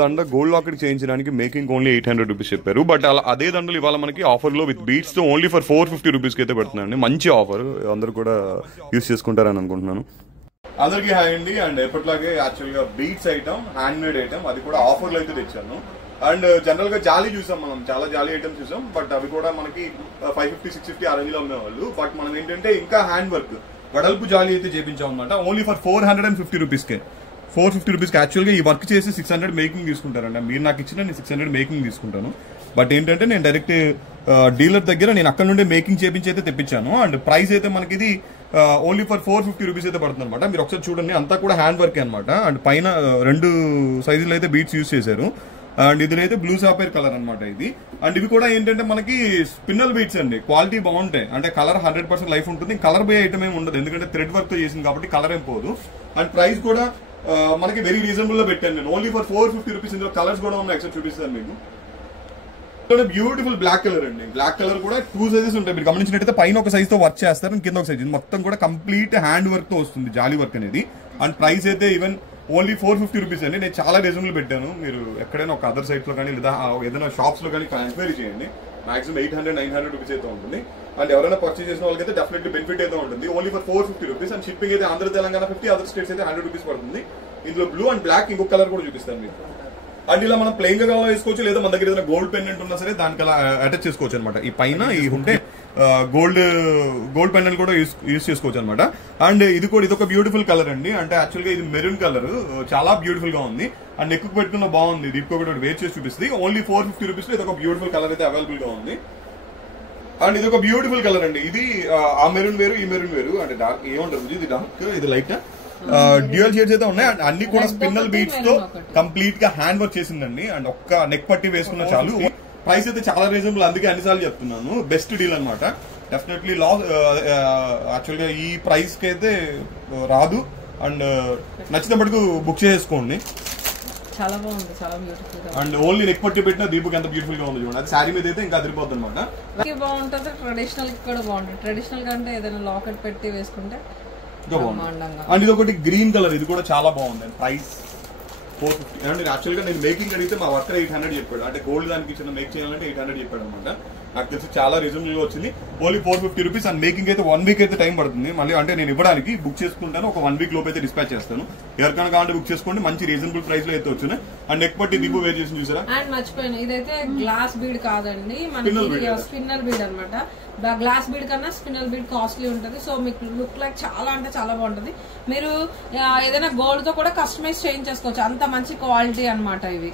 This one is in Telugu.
దండ గోల్డ్ లాకెట్ చేయించడానికి మేకింగ్ ఓన్లీ 800 రూపీస్ చెప్పారు. బట్ అలా అదే దండలు ఇవాళ మనకి ఆఫర్లో విత్ బీట్స్ తో ఓన్లీ ఫర్ 450 రూపీస్కి అయితే పెడుతున్నాండి. మంచి ఆఫర్, అందరూ కూడా యూస్ చేసుకుంటారని అనుకుంటున్నాను. అందరికీ హాయ్ అండి. అండ్ ఎప్పటిలాగే యాక్చువల్గా beads item, hand made item, అది కూడా ఆఫర్లో అయితే తెచ్చాను. అండ్ జనరల్ గా జాలీ చూసాం, మనం చాలా జాలీ ఐటమ్స్ చూసాం. బట్ అవి కూడా మనకి 550, 650 ఆ రేంజ్ లో అమ్మేవాళ్ళు. బట్ మనం ఏంటంటే ఇంకా హ్యాండ్ వర్క్ వడల్పు జాలీ అయితే చేపించాం అనమాట. ఓన్లీ ఫర్ 450 రూపీస్కే. 450 రూపీస్కి యాక్చువల్గా ఈ వర్క్ చేసి 600 మేకింగ్ తీసుకుంటారండి. మీరు నాకు ఇచ్చిన నేను 600 మేకింగ్ తీసుకుంటాను. బట్ ఏంటంటే నేను డైరెక్ట్ డీలర్ దగ్గర నేను అక్కడ నుండి మేకింగ్ చేపించి అయితే తెప్పించాను. అండ్ ప్రైస్ అయితే మనకి ఇది ఓన్లీ ఫర్ 450 రూపీస్ అయితే పడుతుంది అనమాట. మీరు ఒకసారి చూడండి, అంతా కూడా హ్యాండ్ వర్క్ అనమాట. అండ్ పైన 2 సైజులు అయితే బీట్స్ యూస్ చేశారు. అండ్ ఇదినైతే బ్లూ సాఫైర్ కలర్ అనమాట ఇది. అండ్ ఇవి కూడా ఏంటంటే మనకి స్పిన్నల్ బీట్స్ అండి, క్వాలిటీ బాగుంటాయి. అంటే కలర్ 100% లైఫ్ ఉంటుంది. కలర్ పోయే ఐటమ్ ఏమి ఉండదు, ఎందుకంటే థ్రెడ్ వర్క్ తో చేసింది కాబట్టి కలర్ ఏం పోదు. అండ్ ప్రైస్ కూడా మనకి వెరీ రీజనబుల్ లో పెట్టాను నేను, ఓన్లీ ఫర్ 450 రూపీస్. ఇందులో కలర్స్ కూడా ఉన్నాయి, ఎక్సెప్ట్ చూపిస్తాను మీకు. బ్యూటిఫుల్ బ్లాక్ కలర్ అండి. బ్లాక్ కలర్ కూడా 2 సైజెస్ ఉంటాయి. మీరు గమనించినట్టయితే పైన ఒక సైజ్ తో వర్క్ చేస్తారు, కింద ఒక సైజ్. మొత్తం కూడా కంప్లీట్ హ్యాండ్ వర్క్ తో వస్తుంది జాలీ వర్క్ అనేది. అండ్ ప్రైస్ అయితే ఈవెన్ ఓన్లీ 450 రూపీస్ అండి. నేను చాలా రీజనబుల్ పెట్టాను. మీరు ఎక్కడైనా ఒక అదర్ సైట్ లో కానీ లేదా ఏదైనా షాప్స్ లో కానీ ఎంక్వైరీ చేయండి. మాక్సిమం 800, 900 రూపీస్ అయితే ఉంటుంది. అండ్ ఎవరైనా పర్చేస్ చేసిన వాళ్ళకైతే డెఫినెట్లీ బెనిఫిట్ అయితే ఉంటుంది. Only for 450 rupees. And shipping అయితే ఆంధ్ర తెలంగాణ 50, అదర్ స్టేట్స్ అయితే 100 రూపీస్ పడుతుంది. ఇందులో బ్లూ అండ్ బ్లాక్ ఇంకొక కలర్ కూడా చూపిస్తాను మీకు. అండ్ ఇలా మనం ప్లెయిన్ గా కావాలో వేసుకోవచ్చు, లేదా మన దగ్గర ఏదైనా గోల్డ్ పెండెంట్ ఉన్నా సరే దానికి అలా అటాచ్ చేసుకోవచ్చు అనమాట. ఈ పైన ఈ ఉంటే గోల్డ్ పెండెంట్ కూడా యూస్ చేసుకోవచ్చు అనమాట. అండ్ ఇది కూడా ఇదొక బ్యూటిఫుల్ కలర్ అండి. అంటే యాక్చువల్ గా ఇది మెరూన్ కలర్, చాలా బ్యూటిఫుల్ గా ఉంది. అండ్ ఎక్కువ పెట్టుకున్న బాగుంది. దీప్కో కూడా వేర్ చేసి చూపిస్తుంది. ఓన్లీ 450 రూపీస్ లో ఇదొక బ్యూటిఫుల్ కలర్ అయితే అవైలబుల్ గా ఉంది. అండ్ ఇది ఒక బ్యూటిఫుల్ కలర్ అండి. ఇది ఆ మెరూన్ వేరు, ఈ మెరూన్ వేరు. అంటే డార్క్ ఏముంటుంది, ఇది డార్క్, ఇది లైట్. డ్యూయల్ షేడ్స్ అయితే ఉన్నాయి. అండ్ అన్ని కూడా స్పిన్నల్ బీట్స్ తో కంప్లీట్ గా హ్యాండ్ వర్క్ చేసిందండి. అండ్ ఒక్క నెక్ పట్టి వేసుకున్న చాలు. ప్రైస్ అయితే చాలా రీజనబుల్, అందుకే అన్నిసార్లు చెప్తున్నాను. బెస్ట్ డీల్ అనమాట. డెఫినెట్లీ లాస్ యాక్చువల్ గా ఈ ప్రైస్ కి అయితే రాదు. అండ్ నచ్చినప్పటికీ బుక్ చేసుకోండి. చాలా బాగుంది, చాలా బ్యూటిఫుల్ గా. అండ్ ఓన్లీ నెక్ పట్టి పెట్టిన దీపుకి ఎంత బ్యూటిఫుల్ గా ఉంది చూడండి. అది శారీ మీద అయితే ఇంకా అదిరిపోతుంది అనమాట. బాగుంటుంది, ట్రెడిషనల్ కూడా బాగుంటుంది. ట్రెడిషనల్ గా అంటే ఏదైనా లాకెట్ పెట్టి వేసుకుంటే. అండ్ ఇది ఒకటి గ్రీన్ కలర్, ఇది కూడా చాలా బాగుంది. And price 450. అండ్ యాక్చువల్ గా నేను మేకింగ్ అడిగితే మా వర్కర్ 800 చెప్పాడు. అంటే గోల్డ్ దానికి చిన్న మేక్ చేయాలంటే 800 చెప్పాడు అనమాట. నాకు తెలిసి చాలా రీజనబుల్ గా వచ్చింది. Only 450 rupees. అండ్ మేకింగ్ అయితే 1 వీక్ అయితే టైం పడుతుంది. మళ్ళీ అంటే నేను ఇవ్వడానికి బుక్ చేసుకుంటాను, ఒక 1 వీక్ లోపు అయితే డిస్పాచ్ చేస్తాను. ఎవరికైనా కావాలంటే బుక్ చేసుకోండి, మంచి రీజనబుల్ ప్రైస్ లో అయితే వచ్చినాయి. అండ్ నెక్ పట్టి దీపు వేర్ చేసి చూసారా. అండ్ మర్చిపోయాను, ఇదైతే గ్లాస్ బీడ్ కాదండి, మనకి స్పిన్నర్ బీడ్ అనమాట. గ్లాస్ బీడ్ కన్నా స్పిన్నల్ బీడ్ కాస్ట్లీ ఉంటుంది. సో మీకు లుక్ లైక్ చాలా అంటే చాలా బాగుంటుంది. మీరు ఏదైనా గోల్డ్ తో కూడా కస్టమైజ్ చేయించేసుకోవచ్చు, అంత మంచి క్వాలిటీ అనమాట ఇవి.